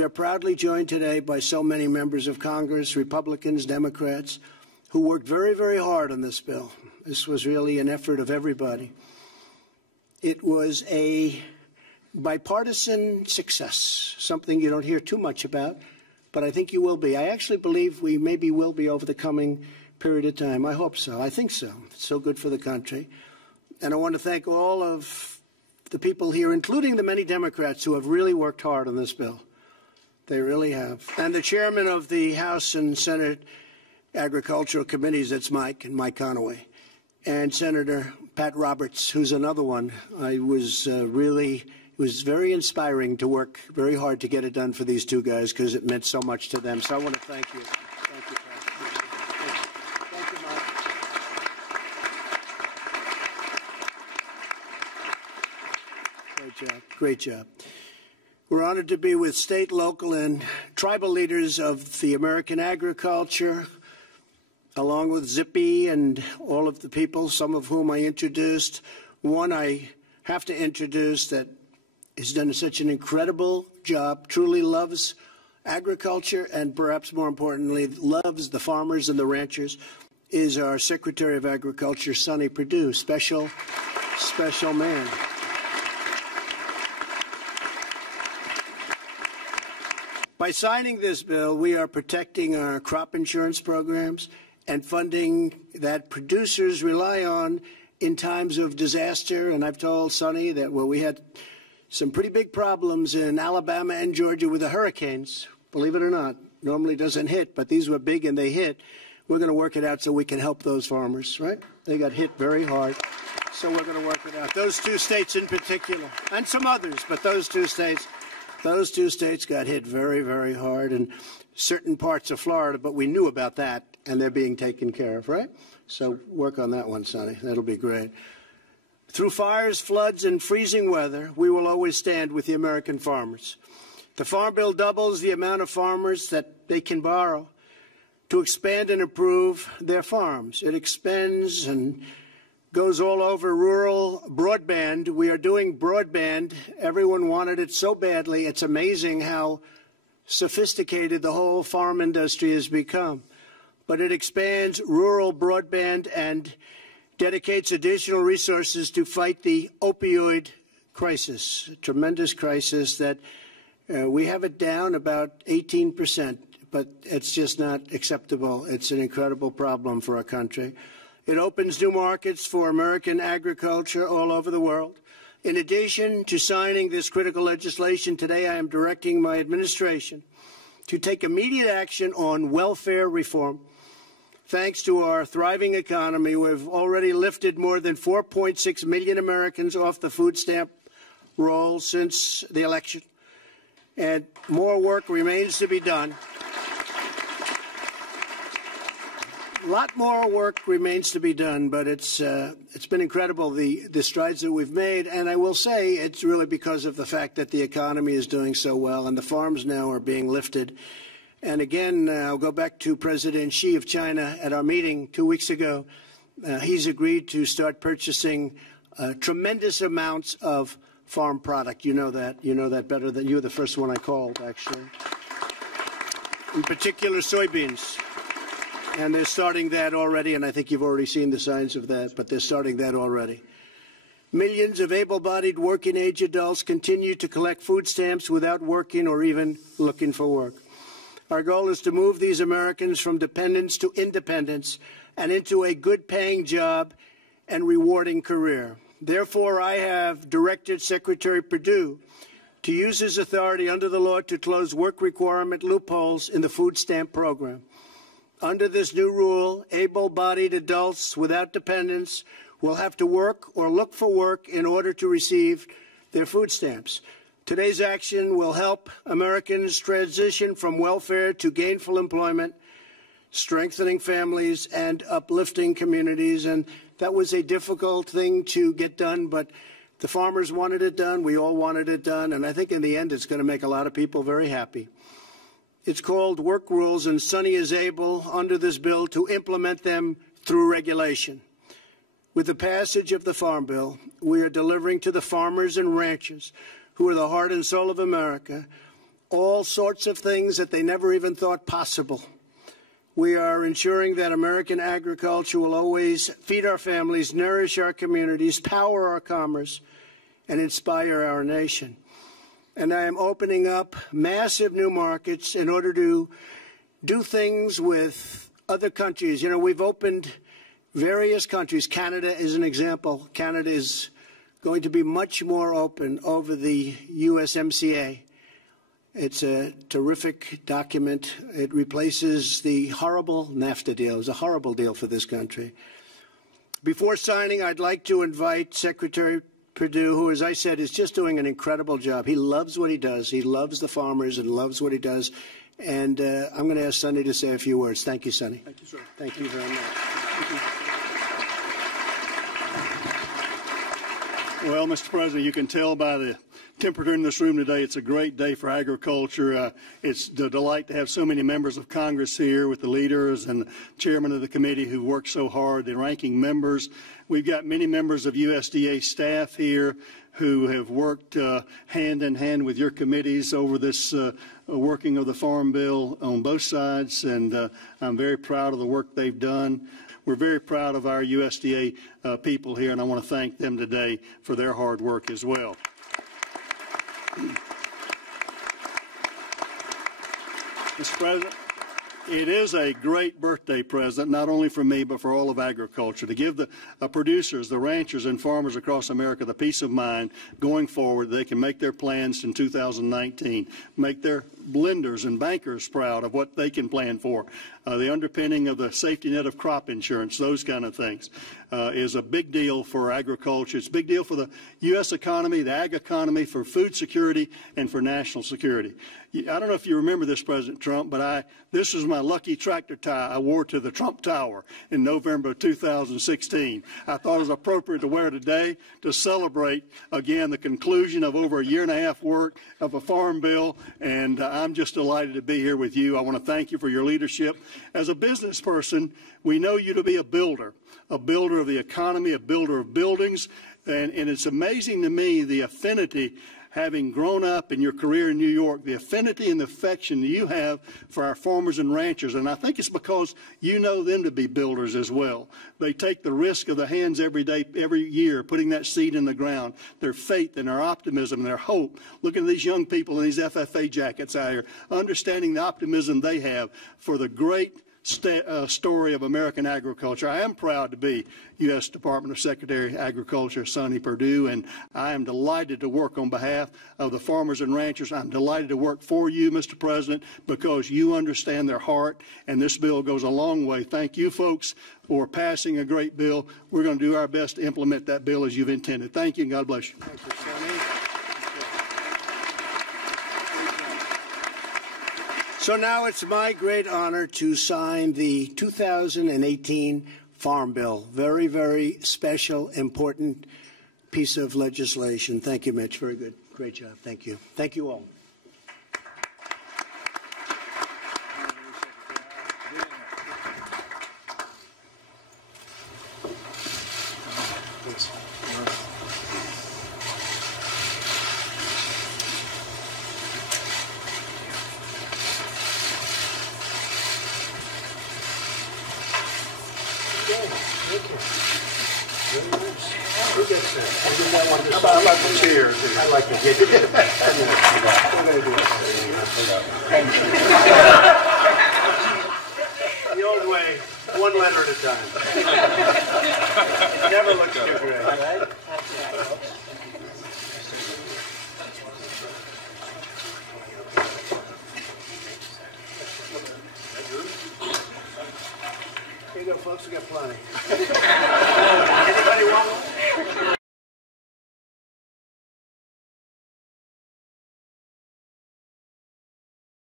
we are proudly joined today by so many members of Congress, Republicans, Democrats, who worked very, very hard on this bill. This was really an effort of everybody. It was a bipartisan success, something you don't hear too much about, but I think you will be. I actually believe we maybe will be over the coming period of time. I hope so. I think so. It's so good for the country. And I want to thank all of the people here, including the many Democrats who have really worked hard on this bill. They really have. And the chairman of the House and Senate Agricultural Committees, that's Mike, and Mike Conaway, and Senator Pat Roberts, who's another one. It was very inspiring to work very hard to get it done for these two guys because it meant so much to them. So I want to thank you. Thank you, Pat. Thank you, Mike. Great job. Great job. We're honored to be with state, local, and tribal leaders of the American agriculture, along with Zippy and all of the people, some of whom I introduced. One I have to introduce that has done such an incredible job, truly loves agriculture, and perhaps more importantly, loves the farmers and the ranchers, is our Secretary of Agriculture, Sonny Perdue. Special man. By signing this bill, we are protecting our crop insurance programs and funding that producers rely on in times of disaster. And I've told Sonny that, well, we had some pretty big problems in Alabama and Georgia with the hurricanes, believe it or not. Normally doesn't hit, but these were big and they hit. We're going to work it out so we can help those farmers, right? They got hit very hard, so we're going to work it out. Those two states in particular, and some others, but those two states got hit very, very hard, and certain parts of Florida, but we knew about that, and they're being taken care of, right? So work on that one, Sonny. That'll be great. Through fires, floods, and freezing weather, we will always stand with the American farmers. The Farm Bill doubles the amount of farmers that they can borrow to expand and improve their farms. It expands and goes all over rural broadband. We are doing broadband. Everyone wanted it so badly. It's amazing how sophisticated the whole farm industry has become. But it expands rural broadband and dedicates additional resources to fight the opioid crisis, a tremendous crisis that we have it down about 18%, but it's just not acceptable. It's an incredible problem for our country. It opens new markets for American agriculture all over the world. In addition to signing this critical legislation today, I am directing my administration to take immediate action on welfare reform. Thanks to our thriving economy, we've already lifted more than 4.6 million Americans off the food stamp roll since the election, and more work remains to be done. A lot more work remains to be done, but it's been incredible, the strides that we've made. And I will say it's really because of the fact that the economy is doing so well and the farms now are being lifted. And again, I'll go back to President Xi of China at our meeting 2 weeks ago. He's agreed to start purchasing tremendous amounts of farm product. You know that. You know that better than you were the first one I called, actually. In particular, soybeans. And they're starting that already, and I think you've already seen the signs of that, but they're starting that already. Millions of able-bodied working-age adults continue to collect food stamps without working or even looking for work. Our goal is to move these Americans from dependence to independence and into a good-paying job and rewarding career. Therefore, I have directed Secretary Perdue to use his authority under the law to close work requirement loopholes in the food stamp program. Under this new rule, able-bodied adults without dependents will have to work or look for work in order to receive their food stamps. Today's action will help Americans transition from welfare to gainful employment, strengthening families and uplifting communities. And that was a difficult thing to get done, but the farmers wanted it done. We all wanted it done. And I think in the end, it's going to make a lot of people very happy. It's called work rules, and Sonny is able, under this bill, to implement them through regulation. With the passage of the Farm Bill, we are delivering to the farmers and ranchers, who are the heart and soul of America, all sorts of things that they never even thought possible. We are ensuring that American agriculture will always feed our families, nourish our communities, power our commerce, and inspire our nation. And I am opening up massive new markets in order to do things with other countries. You know, we've opened various countries. Canada is an example. Canada is going to be much more open over the USMCA. It's a terrific document. It replaces the horrible NAFTA deal. It was a horrible deal for this country. Before signing, I'd like to invite Secretary Perdue, who, as I said, is just doing an incredible job. He loves what he does. He loves the farmers and loves what he does. And I'm going to ask Sonny to say a few words. Thank you, Sonny. Thank you, sir. Thank you very much. Well, Mr. President, you can tell by the temperature in this room today, it's a great day for agriculture. It's a delight to have so many members of Congress here with the leaders and the chairman of the committee who worked so hard, the ranking members. We've got many members of USDA staff here who have worked hand in hand with your committees over this working of the Farm Bill on both sides, and I'm very proud of the work they've done. We're very proud of our USDA people here, and I want to thank them today for their hard work as well. Mr. President, it is a great birthday present, not only for me, but for all of agriculture, to give the producers, the ranchers, and farmers across America the peace of mind going forward. They can make their plans in 2019, make their blenders and bankers proud of what they can plan for. The underpinning of the safety net of crop insurance, those kind of things, is a big deal for agriculture. It's a big deal for the U.S. economy, the ag economy, for food security, and for national security. I don't know if you remember this, President Trump, but this was my lucky tractor tie I wore to the Trump Tower in November of 2016. I thought it was appropriate to wear today to celebrate, again, the conclusion of over a year-and-a-half work of a farm bill, and I'm just delighted to be here with you. I want to thank you for your leadership. As a business person, we know you to be a builder of the economy, a builder of buildings, and it's amazing to me the affinity, having grown up in your career in New York, the affinity and the affection that you have for our farmers and ranchers. And I think it's because you know them to be builders as well. They take the risk of the hands every day, every year, putting that seed in the ground, their faith and their optimism and their hope. Looking at these young people in these FFA jackets out here, understanding the optimism they have for the great story of American agriculture. I am proud to be U.S. Department of Secretary of Agriculture Sonny Perdue, and I am delighted to work on behalf of the farmers and ranchers. I'm delighted to work for you, Mr. President, because you understand their heart, and this bill goes a long way. Thank you, folks, for passing a great bill. We're going to do our best to implement that bill as you've intended. Thank you, and God bless you. Thank you, Sonny. So now it's my great honor to sign the 2018 Farm Bill. Very, very special, important piece of legislation. Thank you, Mitch. Very good. Great job. Thank you. Thank you all. I like the chairs. I like to get it. The old way, one letter at a time. It never looks too great, right? Here you go, folks. We got plenty.